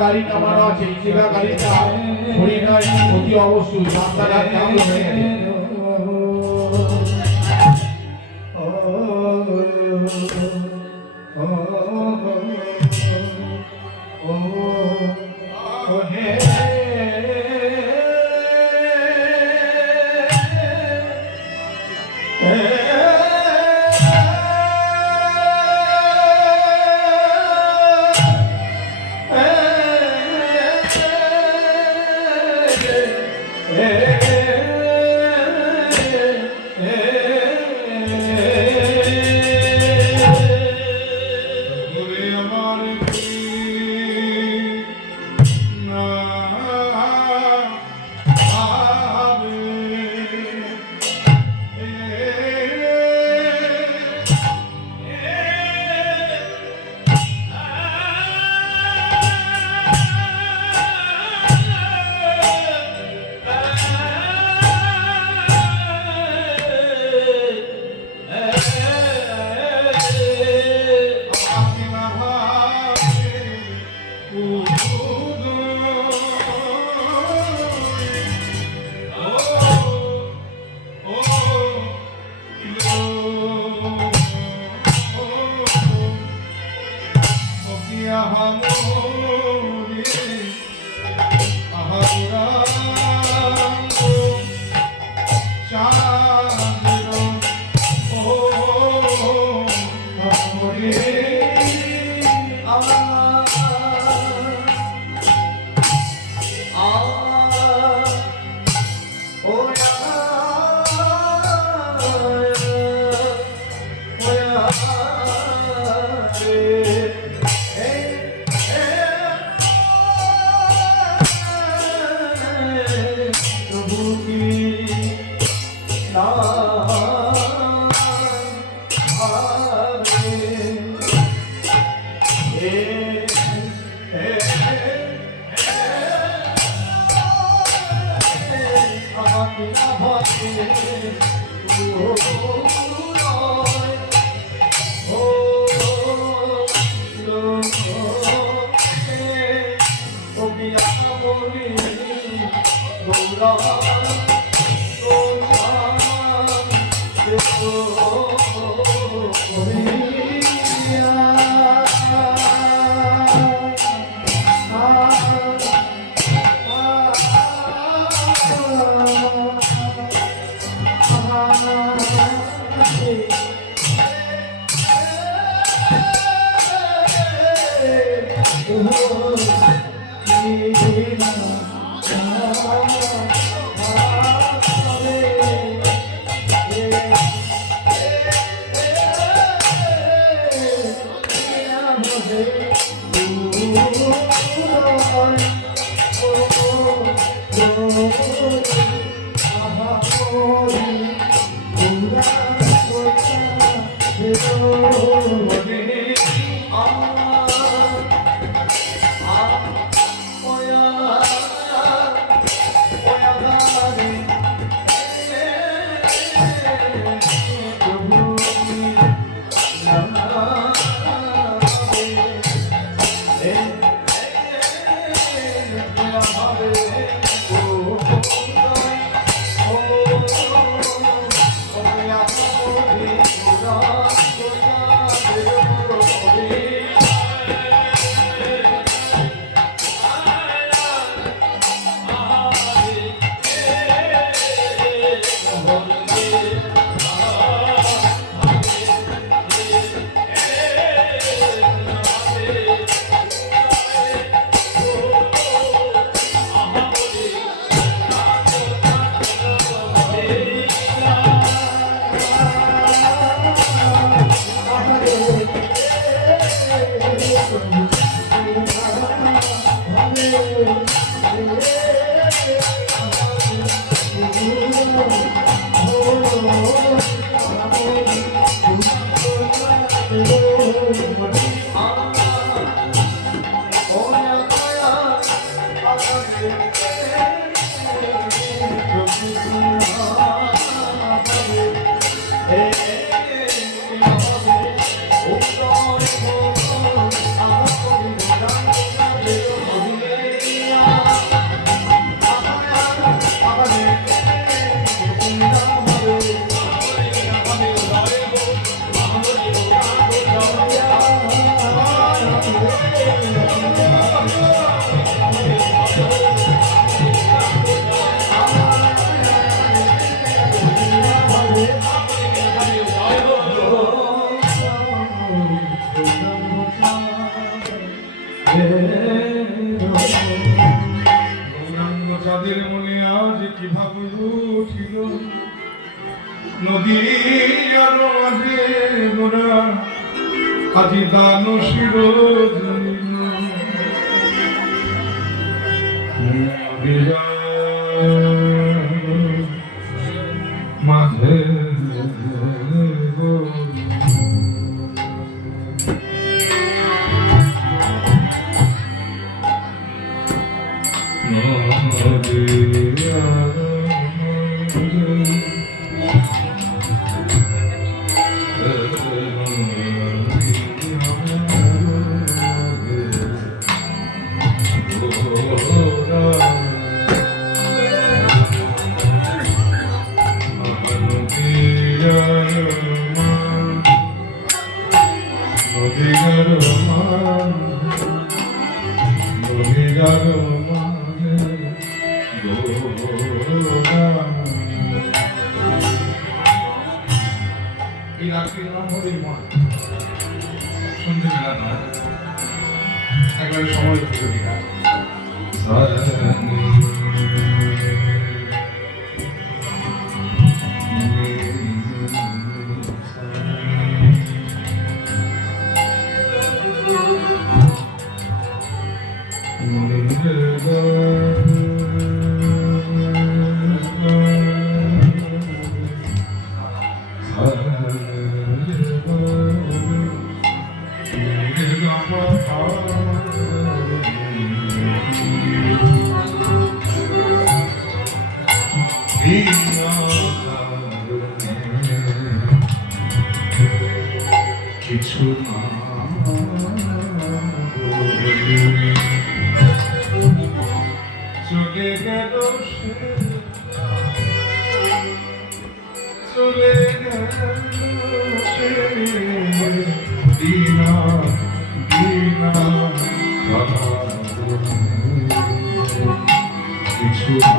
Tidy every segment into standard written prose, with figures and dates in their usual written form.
গাড়ি নামানো আছে সেটা গাড়িটা হরিণার ক্ষতি অবশ্যই রাস্তাঘাট জাম হয়ে গেছে। মনে আজ কিভাবে উঠিল নদী আর মাঝে গোড়া আজি দান শির মাঝে এই রাত্রির নাম হবে মন সন্ধ্যেবেলা নয় একবারে সময় থেকে দিঘা কিছু না চলে গেল চলে গেল দিনা দিনা কিছু না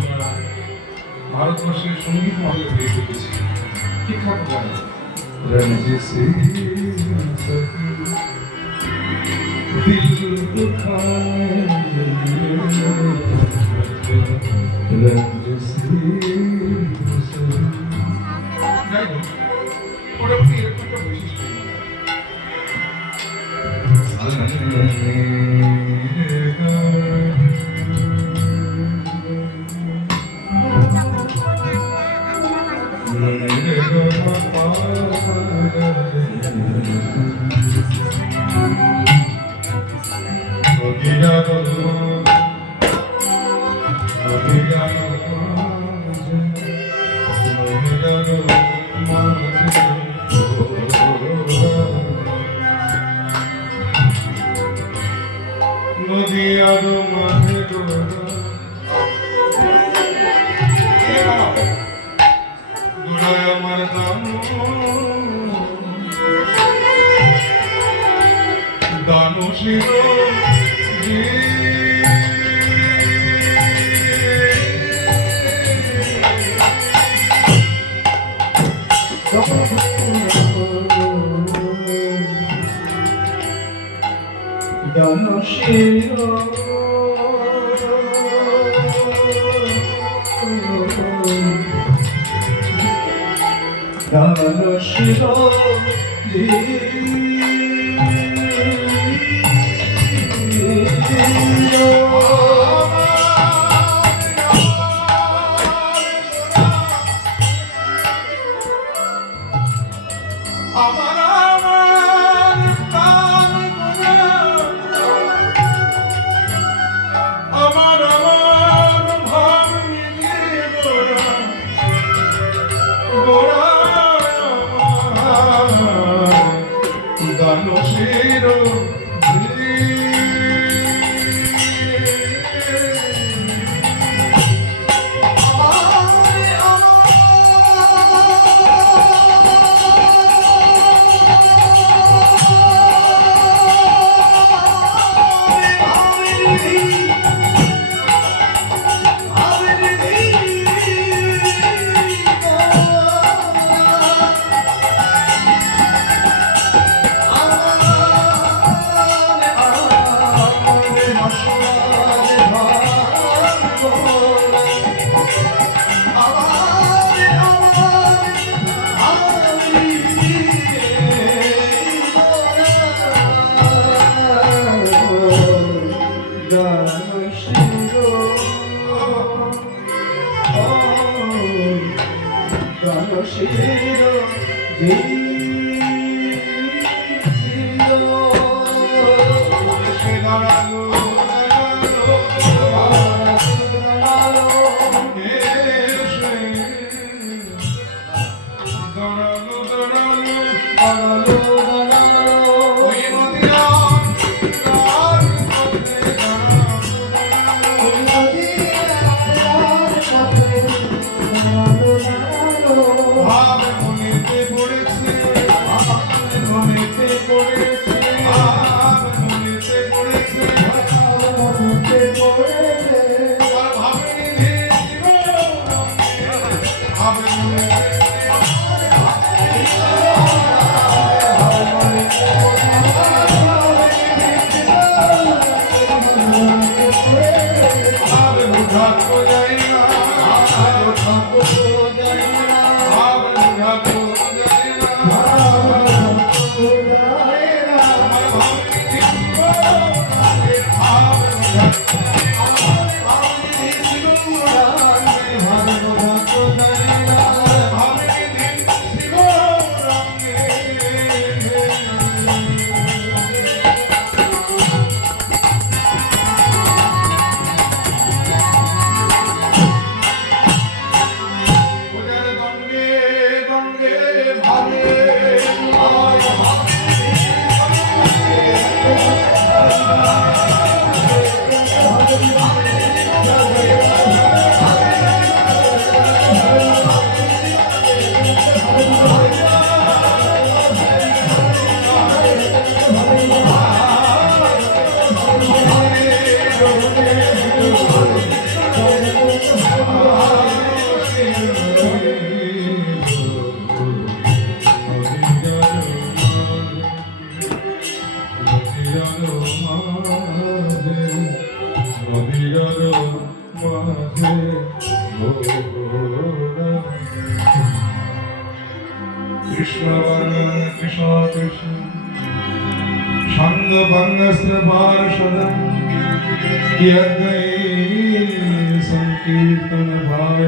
আমরা ভারতবর্ষের সঙ্গীত মহলে হয়ে গেছি শিক্ষক জানি রঞ্জিসি দিল দুখানে রঞ্জিসি যাই হোক ওটা এরকম একটা বৈশিষ্ট্য নদিয়ার মাঝে গোড়ায় আমার দানো শির দানো শির দানো শির संकीर्तन भाय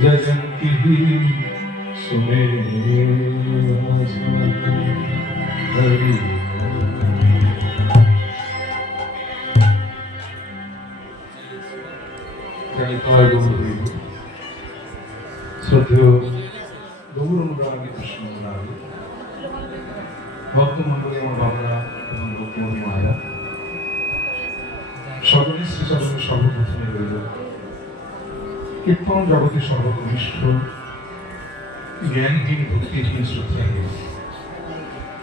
जयंती सुने हरि শ্রদ্ধেয় গৌর অনুরাগী কৃষ্ণ অনুরাগী ভক্তমণ্ডলী আমার বাবারা এবং ভক্তমণি মায়েরা সকলের শ্রীচরণে সর্বপ্রথমে রইল কীর্তন জগতে সর্বকনিষ্ঠ জ্ঞানহীন ভক্তিহীন শ্রদ্ধাহীন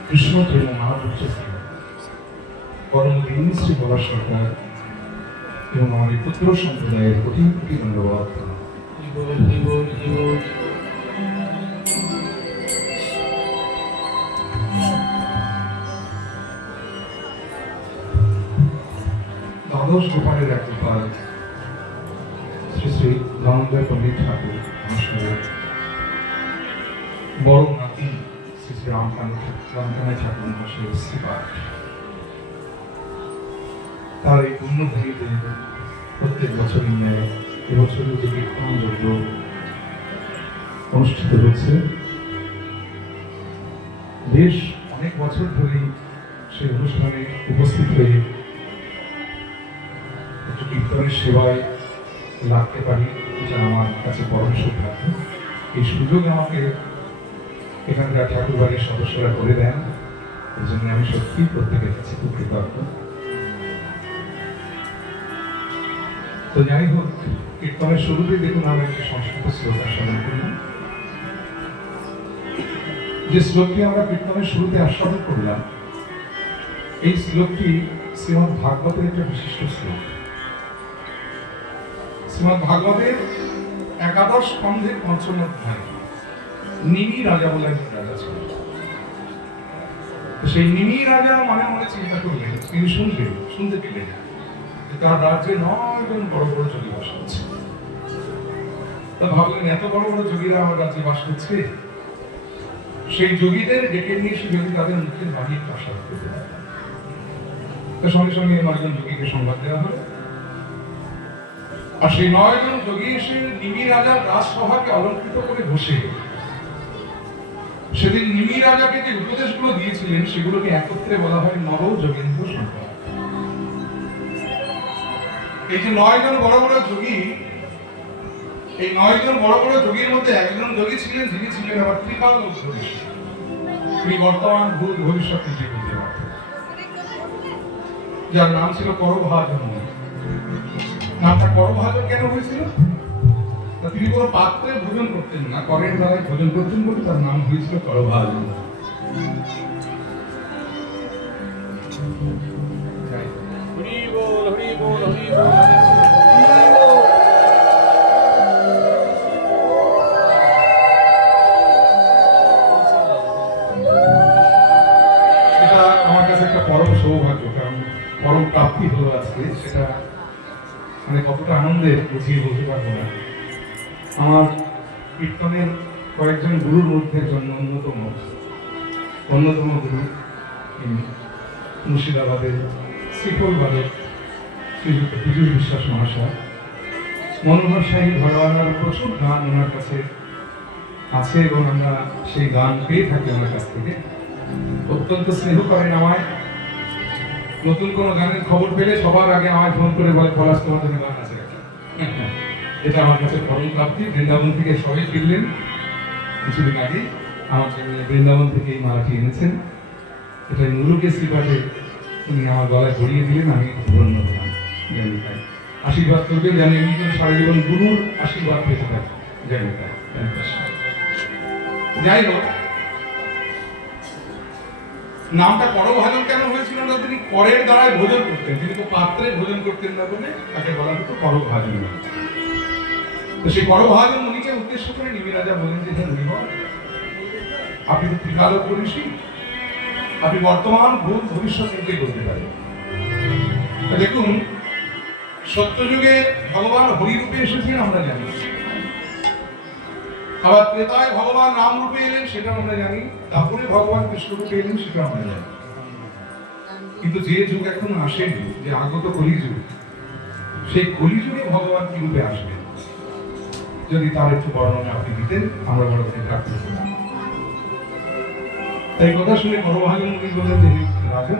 কৃষ্ণ প্রেম মহাপুত্র পরমদিন শ্রী বাবা সরকার এবং আমার এই পুত্র সম্প্রদায়ের কোটি কোটি ধন্যবাদ। দ্বাদশ গোপালের এক গোপাল শ্রী শ্রী রামজয় পণ্ডিত ঠাকুর নমস্কার বড় নাতি শ্রী শ্রী রামকানাই ঠাকুর মহাশয়ের শ্রীপাঠ তার এই পুণ্যভূমিতে প্রত্যেক বছরই ন্যায় এবছরও যে কীর্তন যজ্ঞ অনুষ্ঠিত হচ্ছে বেশ অনেক বছর ধরেই সেই অনুষ্ঠানে উপস্থিত হয়ে একটু কীর্তনের সেবায় লাগতে পারি, এটা আমার কাছে পরম সৌভাগ্য। এই সুযোগ আমাকে এখানকার ঠাকুর বাড়ির সদস্যরা করে দেন, এই জন্য আমি সত্যিই প্রত্যেকের কাছে খুব কৃতজ্ঞ। তো যাই হোক, কীর্তনের শুরুতেই দেখুন আমি একটি সংস্কৃত শ্লোক আস্বাদন করলাম। যে শ্লোকটি আমরা কীর্তনের শুরুতে আস্বাদন করলাম, এই শ্লোকটি শ্রীমদ্ ভাগবতের একটা বিশিষ্ট শ্লোক। শ্রীমদ্ ভাগবতের একাদশ স্কন্ধের পঞ্চম অধ্যায় নিমি রাজা বলে একজন রাজা ছিল। সেই নিমি রাজা মনে মনে চিন্তা করলেন, তিনি শুনতে পেলেন তার রাজ্যে 9 জন বড় বড় যোগী বাস করছে। তা ভাবলেন, এত বড় বড় যোগীরা আমার রাজ্যে বাস করছে, সেই যোগীদের ডেকে নিয়ে সে যোগী তাদের মুখের বাণী প্রসাদ করতে। তো সঙ্গে সঙ্গে 9 জন যোগীকে সংবাদ দেওয়া হলো। আর সেই 9 জন যোগী এসে নিমি রাজার রাজসভাকে অলঙ্কৃত করে বসে সেদিন নিমি রাজাকে যে উপদেশগুলো দিয়েছিলেন সেগুলোকে একত্রে বলা হয় নব যোগেন্দ্র সংবাদ। এই যে 9 জন বড় বড় যোগী, এই 9 জন বড় বড় যোগীর মধ্যে একজন যোগী ছিলেন যিনি ছিলেন আবার ত্রিকাল যোগী। তিনি বর্তমান ভূত ভবিষ্যৎ নিজে বুঝতে পারতেন, যার নাম ছিল করভাজন। নামটা করভাজন কেন হয়েছিল? তিনি কোনো পাত্রে ভোজন করতেন না, করের দ্বারাই ভোজন করতেন বলে তার নাম হয়েছিল করভাজন। সেটা আমার কাছে একটা পরম সৌভাগ্য, কারণ পরম প্রাপ্তি হলো আজকে। সেটা মানে কতটা আনন্দের বুঝিয়ে বলতে পারবো না। আমার কীর্তনের কয়েকজন গুরুর মধ্যে একজন অন্যতম গুরু মুর্শিদাবাদের শ্রীফল বাদক শ্রীযুক্ত পীযূষ বিশ্বাস মহাশয়। মনোহর শাহী ঘরোয়ানার প্রচুর গান ওনার কাছে আছে এবং আমরা সেই গান পেয়ে থাকি ওনার কাছ থেকে। অত্যন্ত স্নেহ করেন আমায়। নতুন কোনো গানের খবর পেলে সবার আগে আমায় ফোন করে বলে, পলাশ তোমার জন্য গান আছে। এটা আমার কাছে পরম প্রাপ্তি। বৃন্দাবন থেকে সবাই ফিরলেন কিছুদিন আগে, আমার জন্য বৃন্দাবন থেকে এই মালাটি এনেছেন। এটা নুরুকে শ্রীপাঠে উনি আমার গলায় ধরিয়ে দিলেন, আমি ধন্য হলাম। জানি তাই আশীর্বাদ করবেন, জানি এমনি করে সারা জীবন গুরুর আশীর্বাদ পেতে থাকি। জানি তাই। যাই হোক, নামটা করভাজন কেন হয়েছিল না? তিনি করের দ্বারায় ভোজন করতেন, তিনি তো পাত্রে ভোজন করতেন না বলে তাকে বলা হতো করভাজন। তো সেই করভাজন মুনিকে উদ্দেশ্য করে নিমি রাজা বলেন যে, হে মুনিবর, আপনি তো ত্রিকালক ঋষি, আপনি বর্তমান ভূত ভবিষ্যৎ নিতে করতে পারেন। দেখুন, সত্যযুগে ভগবান হরিরূপে এসেছেন আমরা জানি, আবার ত্রেতায় ভগবান নাম রূপে এলেন সেটা আমরা জানি, তারপরে ভগবান কৃষ্ণ রূপে এলেন সেটা আমরা জানি। কিন্তু যে যুগ এখনো আসেনি, যে আগত কলিযুগ, সেই কলিযুগে ভগবান কি রূপে আসবেন যদি তার একটু বর্ণনা আপনি দিতেন, আমরা বড় করে প্রার্থনা করলাম। তাই কথা শুনে করভাজন মুনি বলেন যে, রাজা,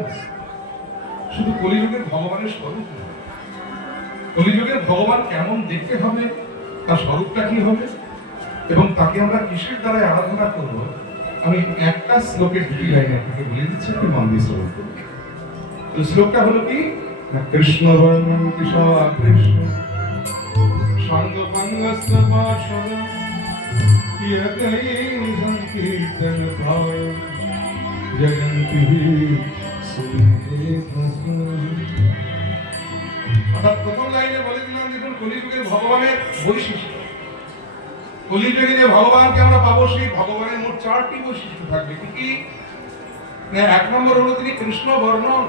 শুধু কলিযুগের ভগবানের স্বরূপ না, কলিযুগের ভগবান কেমন দেখতে হবে, তার স্বরূপটা কি হবে এবং তাকে আমরা কিসের দ্বারা আরাধনা করব, আমি একটা শ্লোকের 2 লাইনে আপনাকে বলে দিচ্ছি, আপনি মন দিয়ে শ্রবণ করুন। তো শ্লোকটা হলো কি না, কৃষ্ণ বর্ণম কিশোর কৃষ্ণ সঙ্গপঙ্গস্ত পার্শ্বদ ইয়তৈ সংকীর্তন ভাব জগন্তি অর্থাৎ প্রথম লাইনে বলে দিলাম, দেখুন কলিযুগের ভগবানের বৈশিষ্ট্য। কলিযুগে যে ভগবানকে আমরা পাবো, সেই ভগবানের মোট 4টি বৈশিষ্ট্য থাকবে। কি? 1 নম্বর হলো তিনি কৃষ্ণ বর্ণন,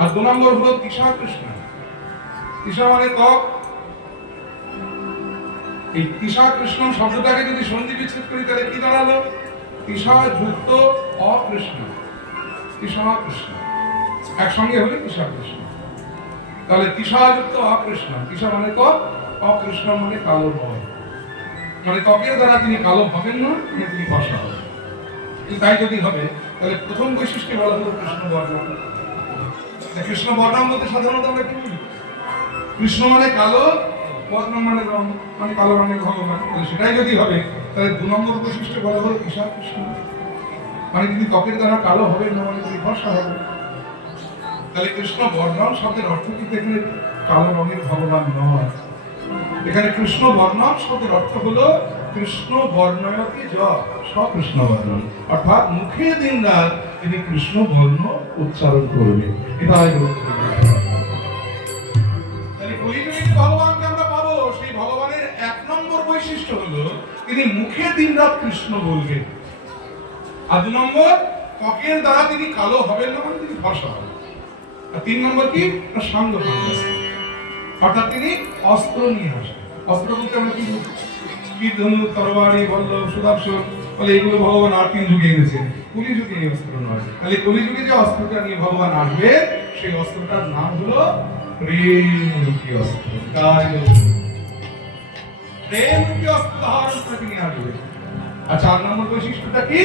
আর 2 নম্বর হলো তিসা কৃষ্ণ। তিসা মানে ত্বক। এই তিসা কৃষ্ণ শব্দটাকে যদি সন্ধি বিচ্ছেদ করি তাহলে কি দাঁড়ালো? তিসা যুক্ত অকৃষ্ণ, তিসা কৃষ্ণ একসঙ্গে হলে তিসা কৃষ্ণ। তাহলে তিসা যুক্ত অকৃষ্ণ, তিসা মানে ত্বক, অকৃষ্ণ মানে কালো নয়, মানে ত্বকের দ্বারা তিনি কালো হবেন না, তিনি ফর্সা হবেন। তাই যদি হবে তাহলে প্রথম বৈশিষ্ট্য বলা হলো কৃষ্ণ বর্ণম। কৃষ্ণ বর্ণম মধ্যে সাধারণত আমরা কি বলি? কৃষ্ণ মানে কালো, বর্ণম মানে রং, মানে কালো রঙের ভগবান। তাহলে সেটাই যদি হবে তাহলে 2 নম্বর বৈশিষ্ট্য বলা হলো তিসা কৃষ্ণ, মানে তিনি ত্বকের দ্বারা কালো হবেন না, মানে তিনি ফর্সা হবেন। তাহলে কৃষ্ণ বর্ণম শব্দের অর্থ কিন্তু এখানে কালো রঙের ভগবান নয়, এখানে কৃষ্ণ বর্ণম শব্দের অর্থ হলো কৃষ্ণ বর্ণয়তি কৃষ্ণ বর্ণন, অর্থাৎ মুখে দিন রাত তিনি কৃষ্ণ বর্ণ উচ্চারণ করবেন। এটাই তাহলে কলিযুগে যে ভগবানকে আমরা পাবো, সেই ভগবানের 1 নম্বর বৈশিষ্ট্য হলো তিনি মুখে দিন রাত কৃষ্ণ বলবেন, আর 2 নম্বর ত্বকের দ্বারা তিনি কালো হবেন না, মানে তিনি ফর্সা হবেন। আর 3 নম্বর কি? সাঙ্গ পাঙ্গস্ত, অর্থাৎ তিনি অস্ত্র নিয়ে আসেন। অস্ত্র বলতে আমরা কি বুঝি? তীর, ধনুক, তরবারি, বল্লভ, সুদর্শন, বলে এগুলো ভগবান আর 3 যুগে এনেছেন, কলিযুগে এই অস্ত্র নয়। তাহলে কলিযুগে যে অস্ত্রটা নিয়ে ভগবান আসবে সেই অস্ত্রটার নাম হলো প্রেমরূপী অস্ত্র। তাই প্রেমরূপী অস্ত্র ধারণ করে তিনি আসবেন। আর 4 নম্বর বৈশিষ্ট্যটা কি?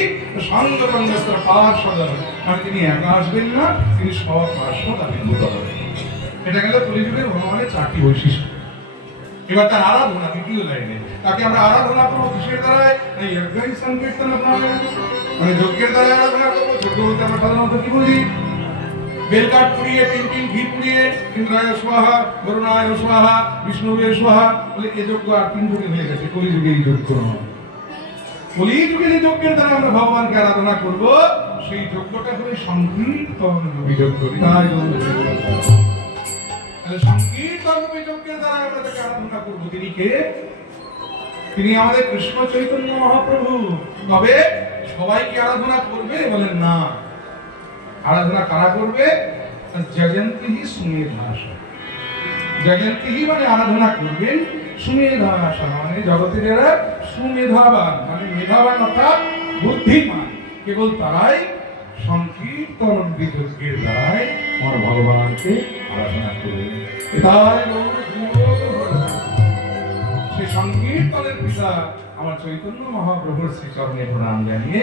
সঙ্গতঙ্গস্ত্র পার্শ্বদন, মানে তিনি একা আসবেন না, তিনি সপার্শ্বদ আবির্ভূত হবেন। এটা গেল কলিযুগের ভগবানের 4টি বৈশিষ্ট্য। এবার তার আরাধনা দ্বিতীয় লাইনে, তাকে আমরা আরাধনা করবো কিসের দ্বারায়? এই একই সংকীর্তন মানে যজ্ঞের দ্বারা আরাধনা করবো। যজ্ঞ বলতে আমরা সাধারণত কি বুঝি? বেলকাঠ পুড়িয়ে, 3 ঘি পুড়িয়ে, ইন্দ্রায় স্বাহা, বরুণায় স্বাহা, বিষ্ণুবে স্বাহা বলে এ যজ্ঞ আর 3 যুগে হয়ে গেছে। কলিযুগে এই যজ্ঞ নয়। কলিযুগে যে যজ্ঞের দ্বারা আমরা ভগবানকে আরাধনা করবো, সেই যজ্ঞটা হলো সংকীর্তন যজ্ঞ। তাই সংকীর্তন যজ্ঞের দ্বারা আমরা তাকে আরাধনা করবো। তিনি কে? তিনি আমাদের কৃষ্ণ চৈতন্য মহাপ্রভু। তবে সবাই কি আরাধনা করবে? বলেন না। আরাধনা কারা করবে? যজন্তিহি সুমেধাসা। যজন্তিহি মানে আরাধনা করবেন, সুমেধাসা মানে জগতে যারা সুমেধাবান, মানে মেধাবান অর্থাৎ বুদ্ধিমান, কেবল তারাই সংকীর্তন যজ্ঞের দ্বারাই আমার ভগবানকে আরাধনা করবে। তাই সে সংকীর্তনের পিতা আমার চৈতন্য মহাপ্রভুর শ্রীচরণে প্রণাম জানিয়ে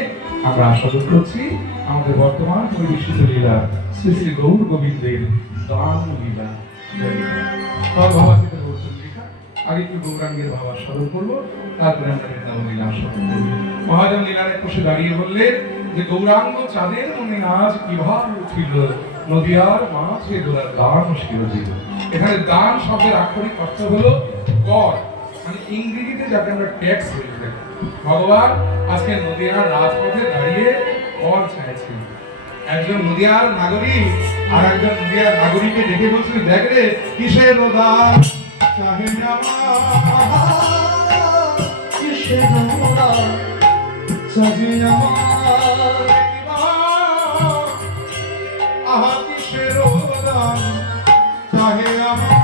আমরা আশা করছি আমাদের বর্তমান পরিবেশিত লীলা শ্রী শ্রী গৌর গোবিন্দের দান লীলা। ভাবাচিত বলছেন লেখা আগে একটু গৌরাঙ্গের ভাবা স্মরণ করবো, তারপরে আমরা বৃন্দাবন লীলা স্মরণ করবো। মহাজন লীলার এক পাশে দাঁড়িয়ে বললেন যে গৌরাঙ্গ চাঁদের মনে আজ কি ভাব উঠিল, নদিয়ার মাঝে গোলার দান শিরোজিল। এখানে দান শব্দের আক্ষরিক অর্থ হলো কর, মানে ইংরেজিতে যাকে আমরা ট্যাক্স বলে থাকি। ভগবান আজকে নদিয়ার রাজপথে দাঁড়িয়ে কর চাইছেন। একজন নদিয়ার নাগরিক আর একজন নদিয়ার নাগরিককে দেখে বলছিল, দেখ রে কিসের দান চাহে আমার, কিসের দান চাহে আমার, আহা কিসের দান চাহে আমার,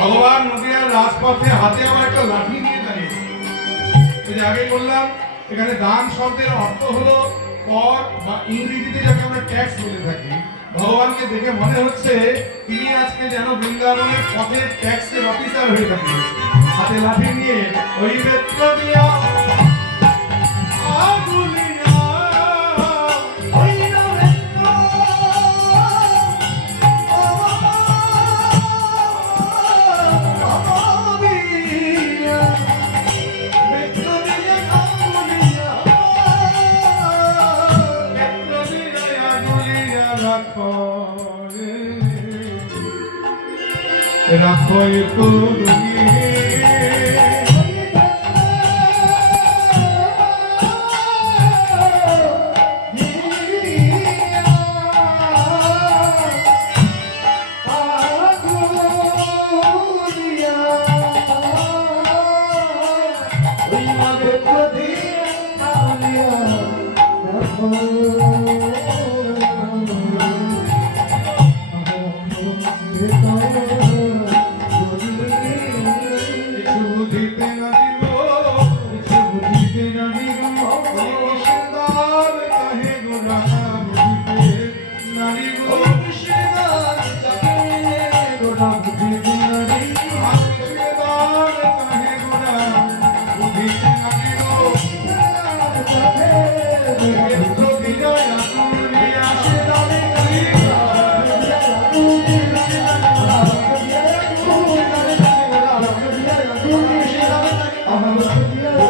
ভগবান নদিয়ার রাজপথে হাতে আবার একটা লাঠি নিয়ে দাঁড়িয়েছে। আগে বললাম এখানে দান শব্দের অর্থ হলো কর বা ইংরেজিতে যাকে আমরা ট্যাক্স বলে থাকি। ভগবানকে দেখে মনে হচ্ছে তিনি আজকে যেন বৃন্দাবনের পথে ট্যাক্সের অফিসার হয়ে থাকি, হাতে লাঠি নিয়ে ওই বেত্র দিয়া রাখো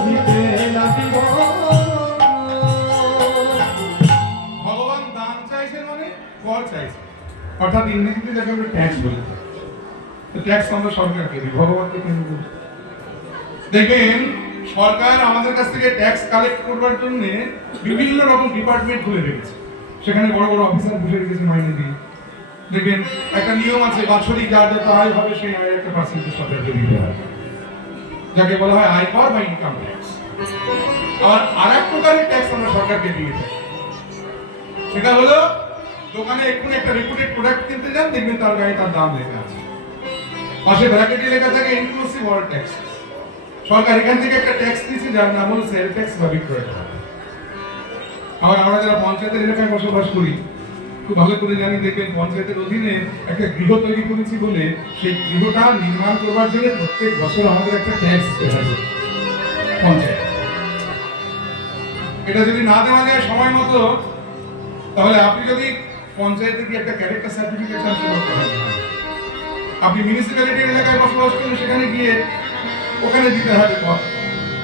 দিতে লাগিব। ভগবান দান চাইছেন মানে কর চাইছেন, অর্থাৎ ইংরেজিতে যাকে আমরা ট্যাক্স বলে থাকি। তো ট্যাক্স আমরা সরকারকে দিই, ভগবানকে কেন দিই? দেখবেন সরকার আমাদের কাছ থেকে ট্যাক্স কালেক্ট করবার জন্য বিভিন্ন রকম ডিপার্টমেন্ট খুলে রেখেছে, সেখানে বড় বড় অফিসার বসে রেখেছে মাইনে দিয়ে। দেখবেন একটা নিয়ম আছে, বাৎসরিক যার যত আয় হবে সেই আয়ের একটা পার্সেন্টেজ সরকারকে দিতে হয়, যাকে বলা হয় আয়কর বা ইনকাম ট্যাক্স। আর এক প্রকারের ট্যাক্স আমরা সরকারকে দিয়ে থাকি, সেটা হলো দোকানে এক্ষুনি একটা রেপুটেড প্রোডাক্ট কিনতে যান, দেখবেন তার গায়ে তার দাম লেখা আছে, পাশে ব্র্যাকেটে লেখা থাকে ইনক্লুসিভ অল ট্যাক্স। সরকার এখান থেকে একটা ট্যাক্স দিচ্ছে যার নাম হলো সেল ট্যাক্স বা বিক্রয় ট্যাক্স। আবার আমরা যারা পঞ্চায়েতের এলাকায় বসবাস করি খুব ভালো করে জানি, দেখবেন পঞ্চায়েতের অধীনে একটা গৃহ তৈরি করেছি বলে সেই গৃহটা নির্মাণ করবার জন্য প্রত্যেক বছর আমাদের একটা ট্যাক্স দেওয়া হয় পঞ্চায়েত। এটা যদি না দেওয়া যায় সময় মতো, তাহলে আপনি যদি পঞ্চায়েতে গিয়ে একটা ক্যারেক্টার সার্টিফিকেট চান সেটা করতে হবে। আপনি মিউনিসিপ্যালিটির এলাকায় বসবাস করলে সেখানে গিয়ে ওখানে দিতে হবে কর,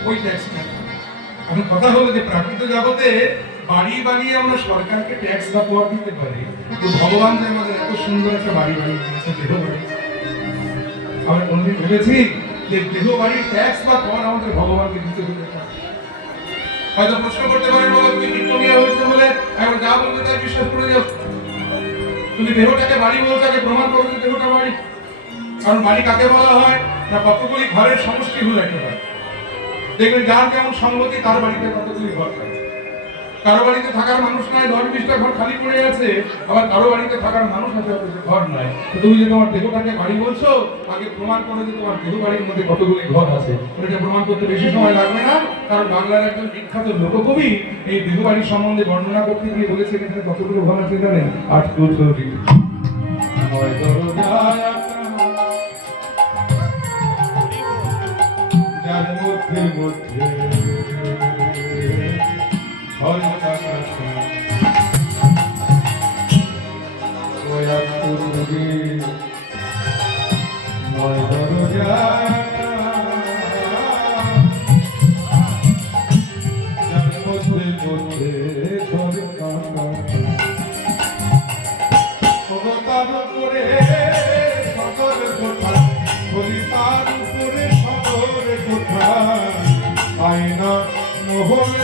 ওই ট্যাক্সটা। এখন কথা হলো যে প্রাকৃত জগতে বাড়ি বানিয়ে আমরা সরকারকে ট্যাক্স বা কর দিতে পারি, কিন্তু ভগবান যে আমাদের এত সুন্দর একটা বাড়ি বানিয়ে দিয়েছে, দেহ বাড়ি, আমরা কোনদিন ভেবেছি যে দেহ বাড়ির ট্যাক্স বা কর আমাদের ভগবানকে দিতে হবে? হয়তো প্রশ্ন করতে পারেন, বাবা তুমি নিউমোনিয়া হয়েছে বলে এখন যা বলবে তাই বিশ্বাস করে যাও, তুমি দেহটাকে বাড়ি বলছো, আগে প্রমাণ করো যে দেহটা বাড়ি। কারণ বাড়ি কাকে বলা হয় না, কতগুলি ঘরের সমষ্টি হলো একটা বাড়ি। দেখবেন যার যেমন সংগতি তার বাড়িতে কতগুলি ঘর থাকে। কারো বাড়িতে থাকার মানুষ নয়, 10-20টা ঘর খালি পড়ে আছে, আবার কারো বাড়িতে থাকার মানুষ আছে অথচ ঘর নয়। তো তুমি যে তোমার দেহটাকে বাড়ি বলছো, আগে প্রমাণ করো যে তোমার দেহ বাড়ির মধ্যে কতগুলি ঘর আছে। এটা প্রমাণ করতে বেশি সময় লাগবে না, কারণ বাংলার একজন বিখ্যাত লোককবি এই দেহ বাড়ির সম্বন্ধে বর্ণনা করতে গিয়ে বলেছেন এখানে কতগুলো ঘর আছে জানেন? 8-2-3 যার মধ্যে মধ্যে আয়না নহলে